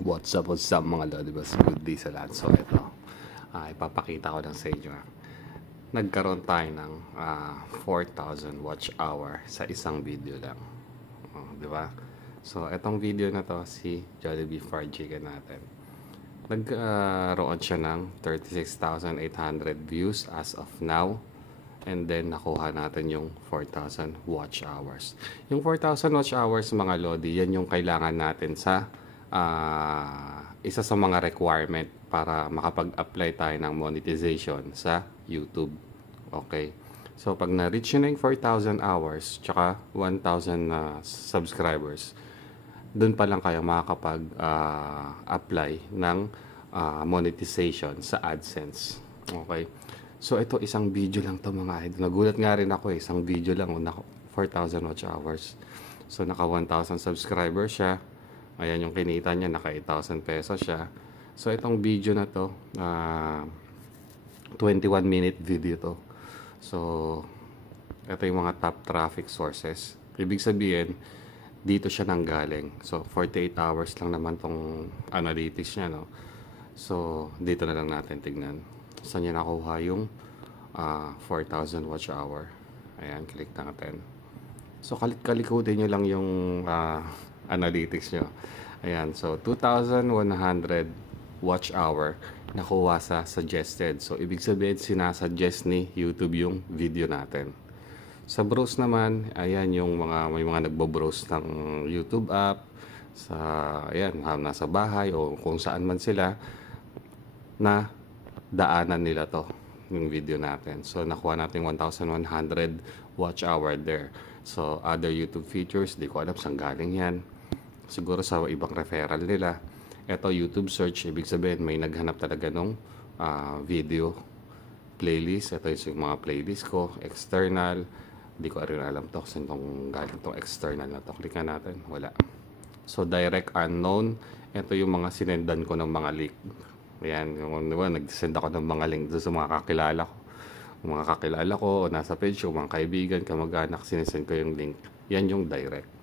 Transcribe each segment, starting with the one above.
What's up mga lodi? Good day sa lahat. So ito, ipapakita ko lang sa inyo. Nagkaroon tayo ng 4,000 watch hour sa isang video lang. Di ba? So itong video na to, si Jollibee Fried Chicken natin. Nagkaroon siya ng 36,800 views as of now. And then nakuha natin yung 4,000 watch hours. Yung 4,000 watch hours mga lodi, yan yung kailangan natin sa isa sa mga requirement para makapag-apply tayo ng monetization sa YouTube. Okay. So, pag na-reach nyo na yung 4,000 hours tsaka 1,000 subscribers, dun pa lang kayo makakapag-apply ng monetization sa AdSense. Okay. So, ito isang video lang to mga idol. Nagulat nga rin ako isang video lang, 4,000 watch hours. So, naka 1,000 subscribers siya. Ayan yung kinita niya, naka 8,000 pesos siya. So, itong video na to, 21-minute video to. So, ito yung mga top traffic sources. Ibig sabihin, dito siya nanggaling. So, 48 hours lang naman tong analytics niya, no? So, dito na lang natin tignan. Saan niya nakuha yung 4,000 watch hour. Ayan, click natin. So, kalikutin nyo lang yung analytics nyo. Ayan, so 2,100 watch hour nakuha sa suggested. So, ibig sabihin, sinasuggest ni YouTube yung video natin. Sa browse naman, ayan yung may mga nagbo-browse ng YouTube app, sa, ayan, nasa bahay o kung saan man sila, na daanan nila to, yung video natin. So, nakuha natin 1,100 watch hour there. So, other YouTube features, di ko alam saan galing yan. Siguro sa ibang referral nila. Ito, YouTube search, ibig sabihin may naghanap talaga nung video playlist. Ito yung mga playlist ko, external. Di ko rin alam to, saan tong galing tong external na to. Klikan natin, wala. So, direct unknown. Ito yung mga sinendan ko ng mga link. Ayan, diba, nag-send ako ng mga link sa mga kakilala ko. Mga kakilala ko, o nasa page ko, mga kaibigan, kamag-anak, sinesend ko yung link. Yan yung direct.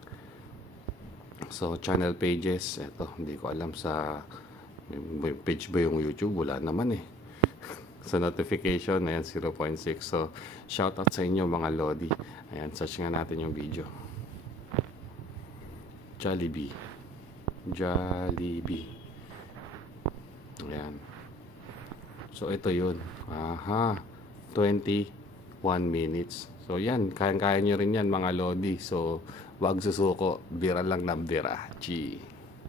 So, channel pages, eto, hindi ko alam sa page ba yung YouTube, wala naman eh. Sa notification, ayan, 0.6. So, shoutout sa inyo mga lodi. Ayan, search nga natin yung video. Jollibee. Ayan. So, ito yun. 21 minutes. So, yan. Kaya-kaya nyo rin yan mga lodi. So, wag susuko. Bira lang ng bira. G.